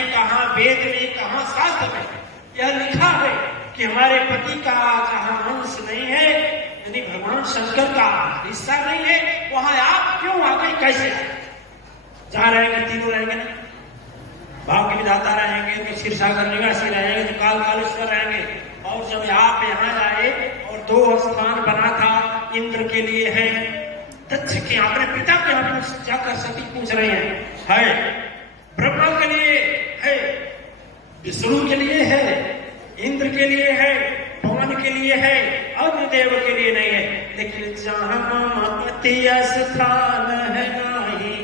में, कहाँ वेद में, कहाँ शास्त्र में यह लिखा है कि हमारे पति का जहाँ अंश नहीं है, यानी भगवान शंकर का हिस्सा नहीं है, वहां आप क्यों आ गए, कैसे आए? जहां रहेंगे तीनों रहेंगे ना, भाव के विधाता रहेंगे तो क्षीरसागर निवासी रहेंगे तो काल कालेश्वर रहेंगे। और जब आप यहाँ आए और 2 स्थान बना था इंद्र के लिए है, दक्ष के अपने पिता के यहाँ जाकर सती पूछ रहे हैं, है ब्रह्मा के लिए है, विष्णु के लिए है, इंद्र के लिए है, पवन के लिए है, अग्निदेव के लिए नहीं है। लेकिन जहां पति स्थान है नाही,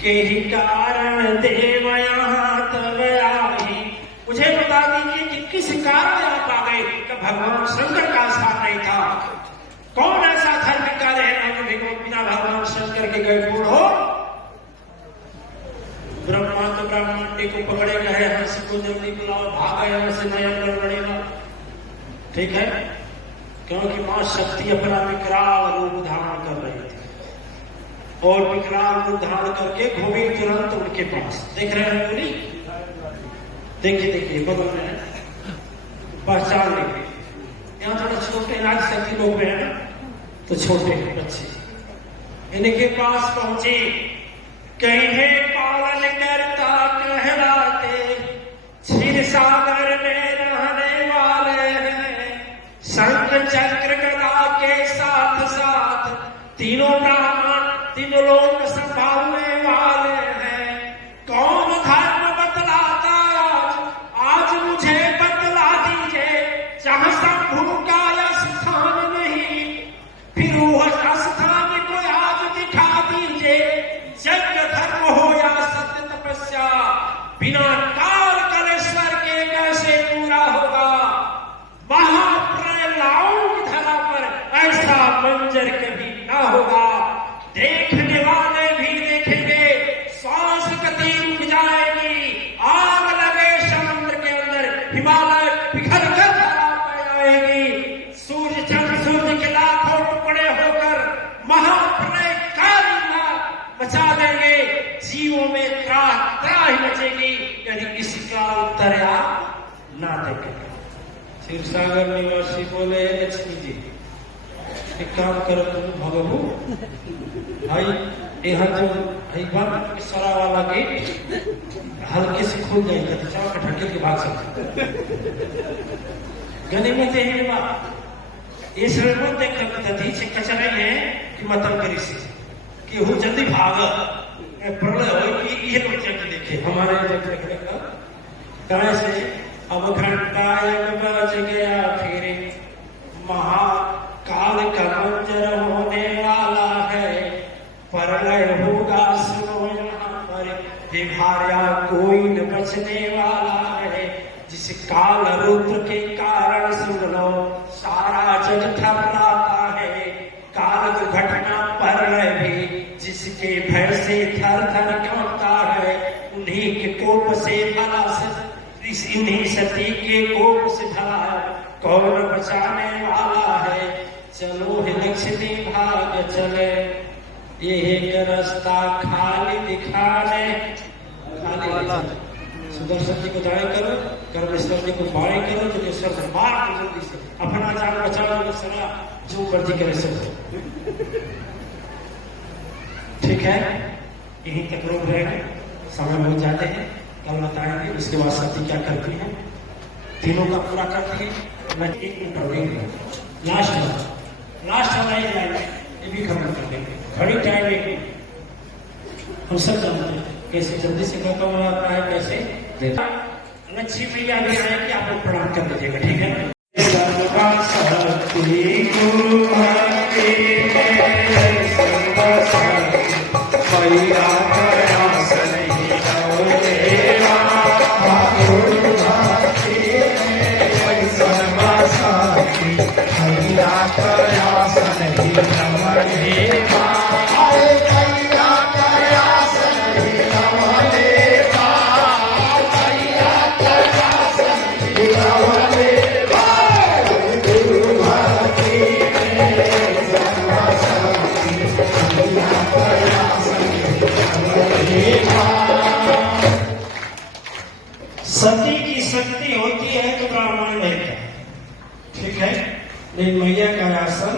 के ही कारण देव यहाँ तब आई। मुझे बता दीजिए कि किस कारण आप आ गए? कि भगवान शंकर का साथ नहीं था। कौन ऐसा धर्म का रहना जो बिना भगवान शंकर के गए पूर्ण हो? ब्रह्मा तो ब्राह्मण को पकड़े गए, हंस को जल्दी बुलाओ, भागे हंस नया बढ़ेगा, ठीक है, क्योंकि मां शक्ति अपना विकराल रूप धारण कर रही थी और विकराल रूप धारण करके घूमी तुरंत उनके पास। देख रहे हैं बोली, देखिए देखिए बगल में है, पहचान लेंगे। यहाँ थोड़ा छोटे राज शक्ति लोग हैं ना, तो छोटे बच्चे इनके पास पहुंचे, कहे पालन करता कहलाते, क्षीर सागर में रहने वाले हैं, शंख चक्र गदा के साथ साथ तीनों ब्राह्मण तीनों लोग संभालने वाले हैं। कौन धर्म बतलाता आज मुझे बतला दीजिए, जहां शंभू का स्थान नहीं, फिर वह स्थान को आज दिखा दीजिए। यज्ञ धर्म हो या सत्य तपस्या, बिना काल कलेश्वर के कैसे पूरा होगा? महाप्रलयों की धरा पर ऐसा मंजर कभी ना होगा। देखने वाले भी देखेंगे, श्वास गति रुक जाएगी, आग लगे समुद्र के अंदर, हिमालय पिघल कर धरा पर आएगी, सूर्य चंद्र सूर्य के लाखों टुकड़े होकर महाप्रलय काली बचा देंगे, जीवों में त्राही मचेगी, यदि किसी का उत्तर आप ना देखेंगे। क्षीरसागर निवासी बोले, लक्ष्मी जी एक काम करो, तुम भगवू भाई यहाँ जो बात सरा वाला गेट हल्के से खुल जाएगा तो चाव के ढक्के के भाग सकते गने में थे बात ये श्रम देखा दधी से कचरा है कि मतम करी से कि वो जल्दी भाग प्रलय हो कि ये लोग जल्दी देखे हमारे देखने का कहा से अब घंटा बज गया, फिर महाकाल का मंजर होने वाला है, प्रलय होगा सुनो यहाँ पर, विभार्या कोई न बचने वाला है। जिस काल रुद्र के कारण सुन लो सारा जग थर्राता है, काल दुर्घटना प्रलय भी जिसके भय से थर थर कांपता है, उन्हीं के कोप से भला इन्हीं सती के कोप से भला कौन बचाने वाला है। चलो हे लक्ष्मी भाग चले, ये एक रास्ता खाली दिखाने, खाली वाला सुदर्शन जी को दाएं करो, कर्मेश्वर जी को बाएं करो, जो ईश्वर दरबार को जल्दी से अपना जान बचाओ, जो सरा जो मर्जी करे सब ठीक है। यहीं तक रोक रहे हैं, समय बहुत जाते हैं, कल बताएंगे उसके बाद सती क्या करती है, तीनों का पूरा करती है। मैं 1 मिनट और लास्ट हमारी ये भी खबर कर देंगे, घड़ी टाइम एक हम सब जानते हैं कैसे जल्दी से खत्म हो जाता है, कैसे देता। लक्ष्मी मैया भी आएंगे, आप लोग प्रणाम कर लीजिएगा, ठीक है। सती की शक्ति होती है तो ब्राह्मण रहता है, ठीक है। लेकिन मैया का आसन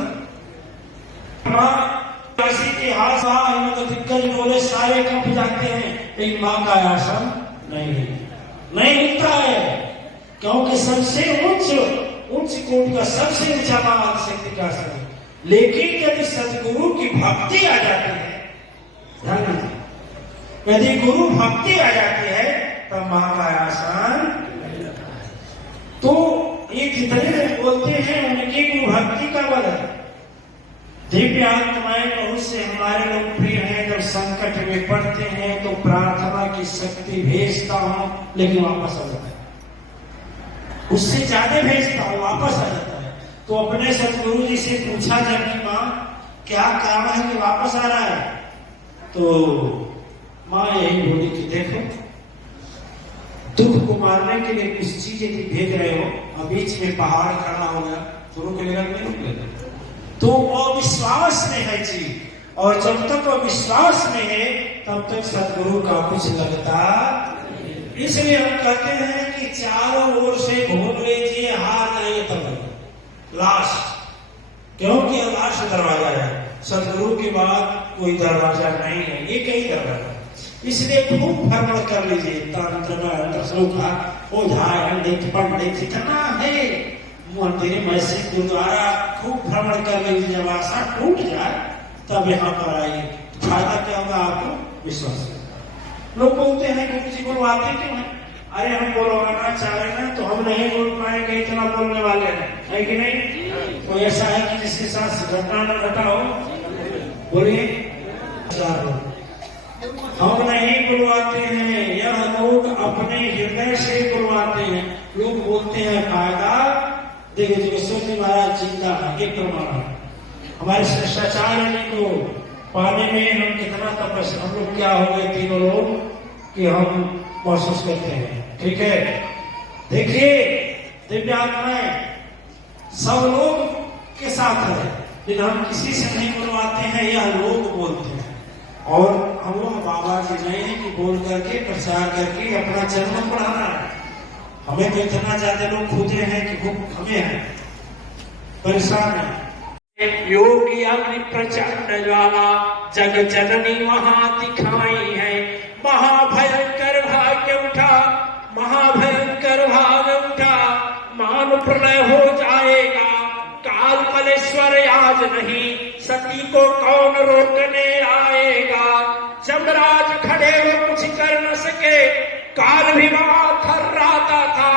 काशी के हाथ तो दिग्गज बोले सारे कप जाते हैं, लेकिन माँ का आसन नहीं होता है, क्योंकि सबसे उच्च कोटि का सबसे ऊंचा माँ आदिशक्ति का आसन है। लेकिन यदि सदगुरु की भक्ति आ जाती है, यदि गुरु भक्ति आ जाती है तब माँ का आसन। तो ये जितने लोग बोलते हैं उनकी गुरु भक्ति का बल है। दिव्य आत्माएं बहुत से हमारे लोग प्रिय हैं, जब संकट में पड़ते हैं तो प्रार्थना की शक्ति भेजता हूं, लेकिन वापस आ जाता है, उससे ज्यादा भेजता हूं, वापस आ जाता है। तो अपने सदगुरु जी से पूछा जब कि माँ क्या कारण है कि वापस आ रहा है, तो माँ यही बोली कि देखो दुख को मारने के लिए कुछ चीज यदि भेज रहे हो और बीच में पहाड़ खड़ा हो गया तो रुक लेगा नहीं रुक लेगा, तो वो विश्वास में है चीज, और जब तक वो विश्वास में है तब तक सदगुरु का कुछ लगता। इसलिए हम कहते हैं कि चारों ओर से घूम लीजिए, हार नहीं तब लास्ट, क्योंकि लास्ट दरवाजा है, सदगुरु के बाद कोई दरवाजा नहीं है, एक ही दरवाजा। इसलिए खूब भ्रमण कर लीजिए, तंत्र पंडित इतना है मंदिर मस्जिद गुरुद्वारा, खूब भ्रमण कर लीजिए। जब आशा टूट जाए तब यहाँ पर आइए, फायदा क्या होगा आपको, विश्वास। लोग बोलते हैं गुरु जी बुलवाते क्यों है? अरे हम बोलवाना चाह रहे हैं तो हम नहीं बोल पाएंगे, इतना बोलने वाले है कि नहीं? तो ऐसा है कि जिसके साथ घटना न घटा हो, बोलिए हम नहीं बुलवाते हैं, यह लोग अपने हृदय से बुलवाते हैं। लोग बोलते हैं फायदा, देखो जोगेश्वर महाराज जिंदा है, ये प्रमाण है। हमारे शिष्टाचार्य जी को पाने में हम कितना तपस्या, हम लोग क्या हो गए तीनों लोग कि हम महसूस करते हैं, ठीक है। देखिए दिव्यात्माएं सब लोग के साथ है, लेकिन हम किसी से नहीं बुलवाते हैं, यह लोग बोलते हैं। और हम लोग बाबा जी नहीं है कि बोल करके प्रचार करके अपना जन्म बढ़ाना है। हमें तो इतना ज्यादा लोग खुदे हैं कि हमें है परेशान है। योगी अग्नि प्रचंड ज्वाला जग जननी वहां दिखाई है, महाभयंकर भाग्य उठा, महाभयंकर भाग उठा, मान प्रलय हो जाएगा, काल कलेश्वर आज नहीं, सती को कौन रोकने आएगा। जमराज खड़े वो कुछ कर न सके, काल भी वहां थर्राता था,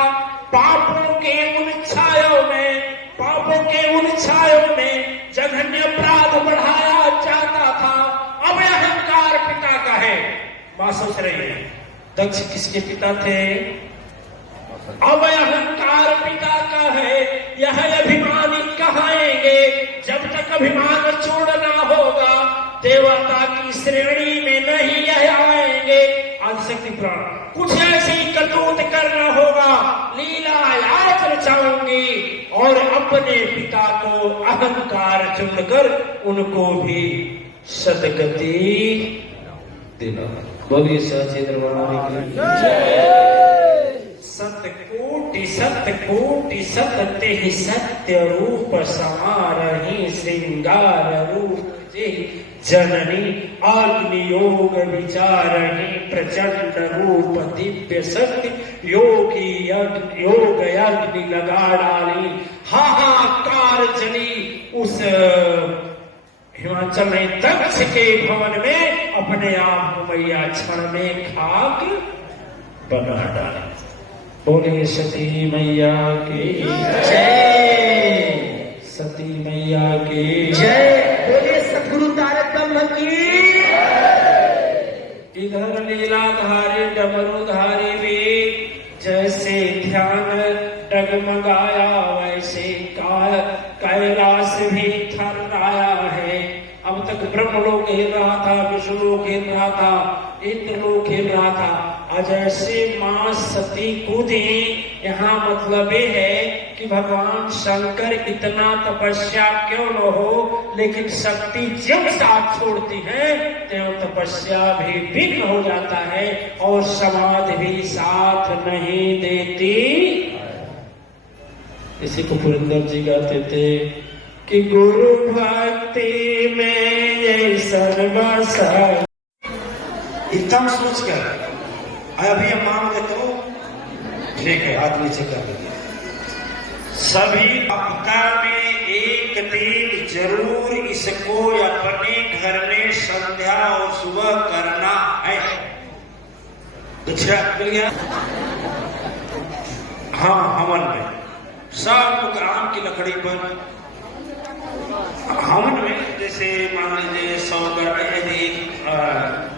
पापों के उन छायों में जघन्य अपराध बढ़ाया जाता था। अब अहंकार पिता का है। मां सोच रही है दक्ष किसके पिता थे? अब अहंकार पिता का है, यह अभिमानी कहाएंगे। जब तक अभिमान छोड़ना होगा देवता की श्रेणी में नहीं यह आएंगे। आदिशक्ति पुराण कुछ ऐसी करतूत करना होगा, लीला याद रचाऊंगी और अपने पिता को अहंकार चुनकर उनको भी सदगति देना। बोलिए सच्चे दरबार की सतकोटि सत्य ही सत्य रूप समारही श्रृंगार रूप जननी अग्नि योग विचारणी प्रचंड रूप दिव्य शक्ति योगी योग अग्नि लगा डाली। हाहाकार चली उस हिमाचल में दक्ष के भवन में, अपने आप को मैया क्षण में खाक बना डाली। बोले सती मैया की जय, सती मैया की जय, बोले सद्गुरु तारक ब्रह्म की। इधर लीलाधारी डमरूधारी भी जैसे ध्यान डगमगाया, वैसे कैलाश भी थर्राया है। अब तक ब्रह्मलोक हिल रहा था, विष्णुलोक हिल रहा था, इंद्रलोक हिल रहा था। आज ऐसे मां सती कूदी। यहाँ मतलब ये है कि भगवान शंकर इतना तपस्या क्यों न हो, लेकिन शक्ति जब साथ छोड़ती है तो तपस्या भी विघ्न हो जाता है और समाधि भी साथ नहीं देती। इसी को पुरंदर जी गाते थे कि गुरु भक्ति में ये सर्वसा। इतना सोच कर अभी हम मांग लेते हो, ठीक है, हाथ नीचे कर दीजिए। सभी हफ्ता में एक दिन जरूर इसको अपने घर में संध्या और सुबह करना है। अच्छा मिल गया? हाँ, हवन में सब आम की लकड़ी पर हवन में जैसे मान लीजिए 100 ग्राम यदि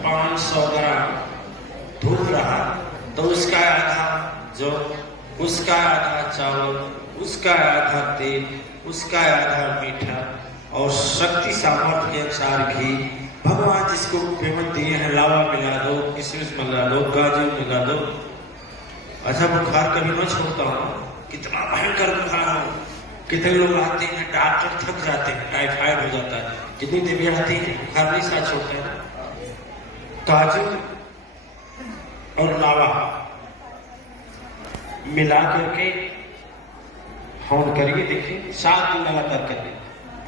500 ग्राम धूप रहा तो उसका आधा जो, उसका आधा चावल, उसका आधा तेल, उसका आधा मीठा और शक्ति सामर्थ्य के अनुसार घी। भगवान जिसको पेमेंट दिए हैं, लावा मिला दो, किशमिश मिला दो, काजू मिला दो। अच्छा, बुखार कभी न छोड़ता हूँ, कितना भयंकर बुखार हो। कितने लोग आते हैं, डॉक्टर थक जाते हैं, टाइफाइड हो जाता है, कितनी देवियां आती है, बुखार नहीं साथ छोड़ते हैं। काजू और लावा मिला करके हवन करिए, देखिए 7 दिन लगातार करिए,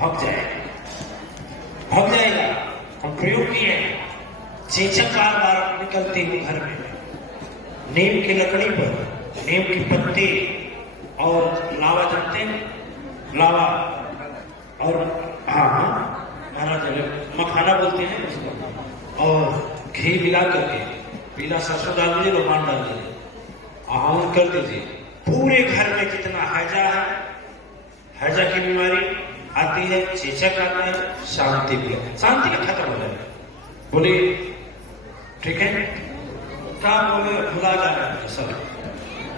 भग जाएगा, भग जाएगा। हम प्रयोग किए हैं, 6 बार निकलती हूँ घर में, नीम की लकड़ी पर नीम की पत्ती और लावा जानते हैं, लावा और मखाना बोलते हैं उसको, और घी मिला करके पीला सरसों डाल दीजिए, रोमान डाल दीजिए, हवन कर दीजिए। पूरे घर में जितना हैजा है, हैजा की बीमारी आती है, चेचक आता है, शांति भी है, शांति का खत्म हो जाएगा। बोलिए ठीक है? क्या बोले? भुला जा रहा है, सब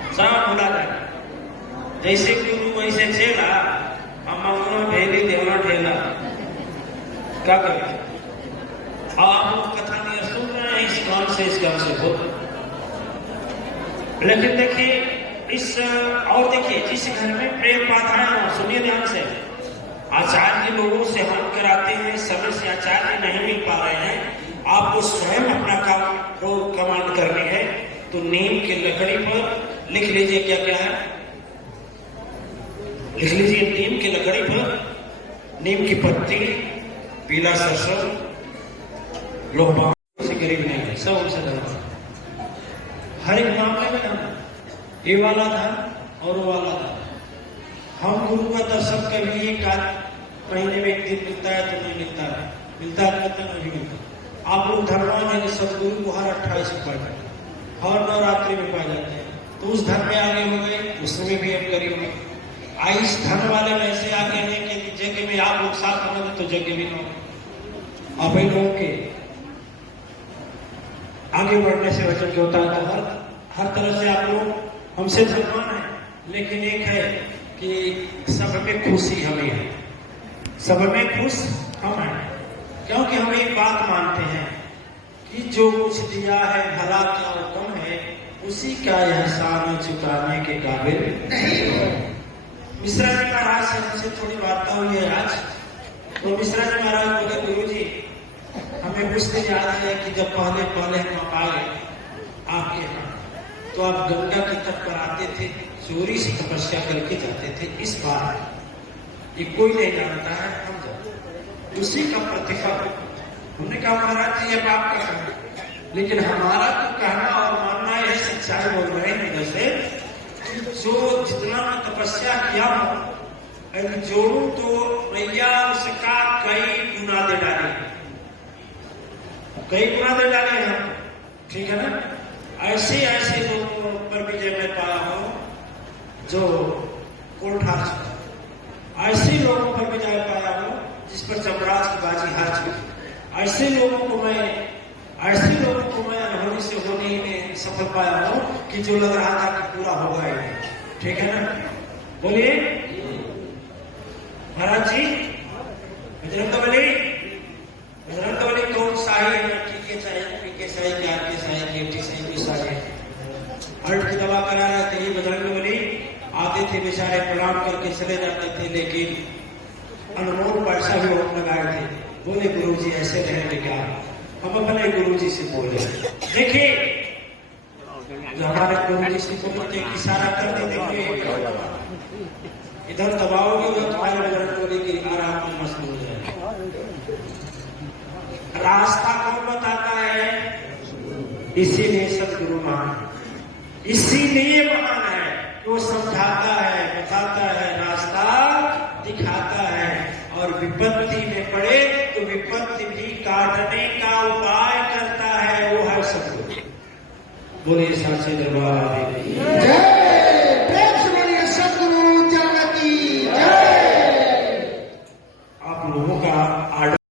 भुला जा रहा है। जैसे गुरु वैसे चेला, हम भेली देवना ठेला, क्या करें? आप कथा नहीं सुन रहे हैं, इस काम से बोल। लेकिन देखिए इस, और देखिए जिस घर में प्रेम बाधाएं हो, सुनिए ध्यान से, आचार्य लोगों से हम कराते हैं, समय से आचार्य नहीं मिल पा रहे हैं, आपको स्वयं अपना काम को कमांड करनी है, तो नीम की लकड़ी पर लिख लीजिए क्या क्या है, लिख लीजिए नीम की लकड़ी पर नीम की पत्ती, पीला सरसों, लोग से गरीब नहीं है, सब उनसे धर्म। हर एक मामले में ना ये वाला था और वो वाला था। हम गुरु का दर्शन के लिए महीने में एक दिन मिलता है तो नहीं मिलता है, मिलता है तो नहीं मिलता। आप लोग धर्मवान है, सदगुरु को हर 28 में पाए जाते हैं, हर नवरात्रि में पाए जाते हैं, तो उस धर्म में आगे हो गए, उसमें भी हम करीब में इस धर्म वाले में ऐसे आगे हैं कि जगह में आप लोग साथ होंगे तो जगह भी ना आप इन लोगों के आगे बढ़ने से वचन क्या होता है। तो हर तरह से आप लोग हमसे धर्मवान है, लेकिन एक है कि सब में खुशी हमें है, सब में खुश हम हैं, क्योंकि हम एक बात मानते हैं कि जो कुछ दिया है भला क्या कम है, उसी का एहसान चुकाने के काबिल नहीं हो। मिश्रा जी महाराज से हमसे थोड़ी वार्ता हुई है आज, तो मिश्रा जी महाराज बोले गुरु जी हमें कुछ दिन याद है कि जब पहले हम आए आपके यहाँ, तो आप गंगा के तट पर आते थे, चोरी से तपस्या करके जाते थे। इस बार ये कोई नहीं जानता है, हम जानते, उसी का प्रतिफल। हमने कहा महाराज जी ये बात का कहना, लेकिन हमारा तो कहना और मानना यह सच्चाई बोल रहे हैं, जैसे जो जितना तपस्या किया हो जोड़ू तो भैया उसका कई गुना दे डाले, कई गुना दे डाले हम, ठीक है ना। ऐसे ऐसे लोगों पर विजय मैं पाया हूं जो कोल्ठा, ऐसे लोगों पर विजय पाया हूं जिस पर चमराज की बाजी हार चुकी। ऐसे लोगों को मैं होने से होने में सफल पाया हूं कि जो लग रहा था कि पूरा होगा ही, ठीक है ना। बोलिए महाराज जी, बजरंगबली कौन सा है? टीके साई, पीके साई, आर के साई, केटी साई, साई अल्ट की दवा करा रहे थे, ये बजरंगबली आते थे बेचारे, प्रणाम करके चले जाते थे, लेकिन अनमोल पैसा भी वो लगाए थे। बोले गुरुजी ऐसे रहेंगे क्या? हम अपने गुरुजी से बोले, देखिए जो हमारे गुरुजी से बोलते इशारा करते, देखिए इधर दबाओगे तो तुम्हारे बजरंगबली की आराम में मस्त हो जाए। रास्ता कौन बताता है? इसीलिए सदगुरु महान, इसीलिए महान है, वो समझाता है, बताता है, रास्ता दिखाता है, और विपत्ति में पड़े तो विपत्ति भी काटने का उपाय करता है, वो है सदगुरु। बोलिए साचे दरबार।